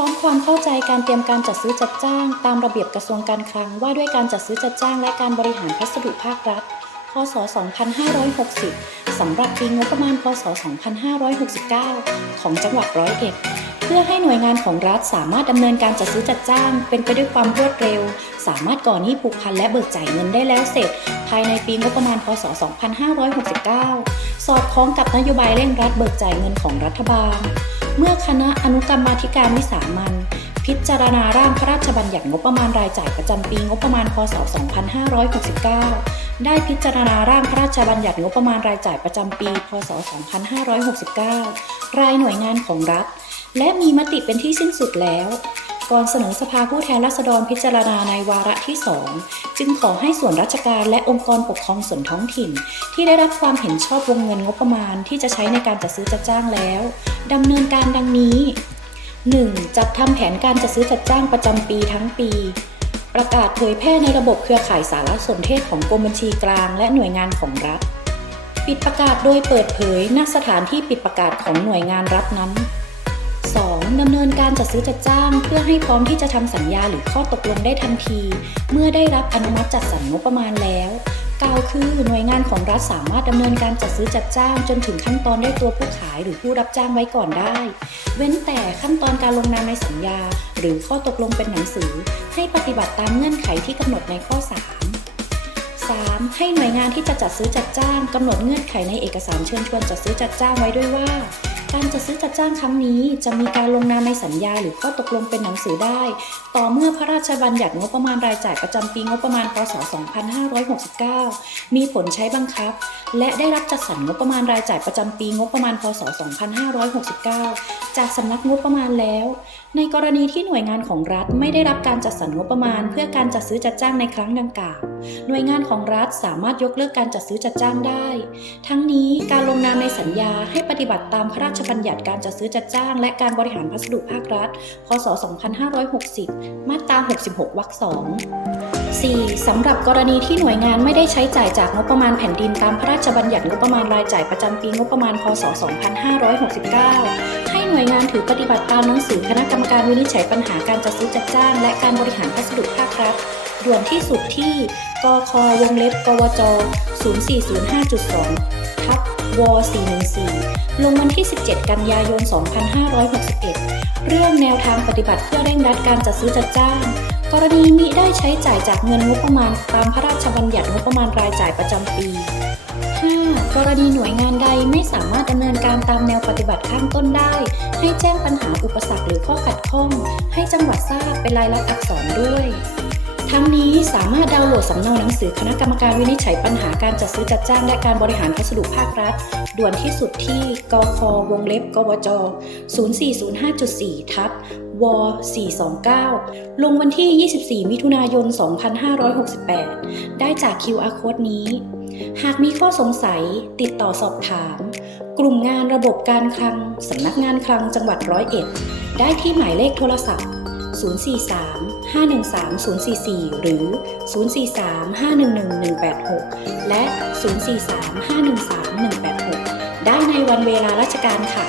ซ้อมความเข้าใจการเตรียมการจัดซื้อจัดจ้าง ตามระเบียบกระทรวงการคลังว่าด้วยการจัดซื้อจัดจ้างและการบริหารพัสดุภาครัฐ พศ 2560 สำหรับปีงบประมาณ พศ 2569 ของจังหวัดร้อยเอ็ด เพื่อให้หน่วยงานของรัฐสามารถดำเนินการจัดซื้อจัดจ้าง เป็นไปด้วยความรวดเร็ว สามารถก่อหนี้ผูกพันและเบิกจ่ายเงินได้แล้วเสร็จ ภายในปีงบประมาณ พศ 2569 สอดคล้องกับนโยบายเร่งรัดเบิกจ่ายเงินของรัฐบาล เมื่อคณะอนุกรรมาธิการวิสามันพิจารณาร่างพระราชบัญญัติงบประมาณรายจ่ายประจำปีงบประมาณ พศ 2569 ได้พิจารณาร่างพระราชบัญญัติงบประมาณรายจ่ายประจำปี พศ 2569 รายหน่วยงานของรัฐ และมีมติเป็นที่สิ้นสุดแล้ว ก่อนเสนอสภาผู้แทนราษฎรพิจารณาในวาระที่ 2 จึงขอให้ส่วนราชการและองค์กรปกครองส่วนท้องถิ่น ที่ได้รับความเห็นชอบวงเงินงบประมาณที่จะใช้ในการจัดซื้อจัดจ้างแล้วดำเนินการดังนี้ 1. จัดทำแผนการจัดซื้อจัดจ้างประจำปีทั้งปี ประกาศเผยแพร่ในระบบเครือข่ายสารสนเทศของกรมบัญชีกลางและหน่วยงานของรัฐ ปิดประกาศโดยเปิดเผยณสถานที่ปิดประกาศของหน่วยงานรัฐนั้น 2. ดำเนินการจัดซื้อจัดจ้าง เพื่อให้พร้อมที่จะทำสัญญาหรือข้อตกลงได้ทันที เมื่อได้รับอนุมัติจัดสรรงบประมาณแล้วกล่าวคือหน่วยงานของรัฐสามารถดำเนินการจัดซื้อจัดจ้างจนถึงขั้นตอนได้ตัวผู้ขายหรือผู้รับจ้างไว้ก่อนได้ เว้นแต่ขั้นตอนการลงนามในสัญญา หรือข้อตกลงเป็นหนังสือ ให้ปฏิบัติตามเงื่อนไขที่กำหนดในข้อ 3 3. ให้หน่วยงานที่จะจัดซื้อจัดจ้างกำหนดเงื่อนไขในเอกสารเชิญชวนจัดซื้อจัดจ้างไว้ด้วยว่า การจัดซื้อจัดจ้างครั้งนี้ จะมีการลงนามในสัญญาหรือข้อตกลงเป็นหนังสือได้ ต่อเมื่อพระราชบัญญัติงบประมาณรายจ่ายประจำปีงบประมาณพศ 2569 มีผลใช้บังคับ และได้รับจัดสรรงบประมาณรายจ่ายประจำปีงบประมาณพศ 2569 จากสำนักงบประมาณแล้ว ในกรณีที่หน่วยงานของรัฐไม่ได้รับการจัดสรรงบประมาณ เพื่อการจัดซื้อจัดจ้างในครั้งดังกล่าว หน่วยงานของรัฐสามารถยกเลิกการจัดซื้อจัดจ้างได้ ทั้งนี้การลงนามในสัญญาให้ปฏิบัติตามพระราชบัญญัติการจัดซื้อจัดจ้าง และการบริหารพัสดุภาครัฐ พศ 2560 มาตรา 66 วรรค 2 4. สำหรับกรณีที่หน่วยงานไม่ได้ใช้จ่ายจากงบประมาณแผ่นดินตามพระราชบัญญัติงบประมาณรายจ่ายประจำปีงบประมาณ พศ 2569 ห้หน่วยงานถือปฏิบัติตามหนังสือคณะกรรมการวินิจฉัยปัญหาการจัดซื้อจัดจ้าง และการบริหารพัสดุภาครัฐด่วนที่สุดที่กควงเล็บกวจ 0405.2 ทับว414 ลงวันที่ 17 กันยายน 2561 เรื่องแนวทางปฏิบัติเพื่อเร่งรัดการจัดซื้อจัดจ้าง กรณีมิได้ใช้จ่ายจากเงินงบประมาณตามพระราชบัญญัติงบประมาณรายจ่ายประจำปี 5. กรณีหน่วยงานใดไม่สา ดำเนินการตามแนวปฏิบัติข้างต้นได้ ให้แจ้งปัญหาอุปสรรคหรือข้อขัดข้อง ให้จังหวัดทราบเป็นลายลักษณ์อักษรด้วย ทั้งนี้สามารถดาวน์โหลดสำเนาหนังสือคณะกรรมการวินิจฉัยปัญหาการจัดซื้อจัดจ้างและการบริหารพัสดุภาครัฐ ด่วนที่สุดที่กควงเล็บกวจ 0405.4 ทับว429 ลงวันที่ 24 มิถุนายน 2568 ได้จาก QR Code นี้ หากมีข้อสงสัยติดต่อสอบถาม กลุ่มงานระบบการคลัง สำนักงานคลังจังหวัดร้อยเอ็ด ได้ที่หมายเลขโทรศัพท์ 043 513 044 หรือ 043 511 186 และ 043 513 186 ได้ในวันเวลาราชการค่ะ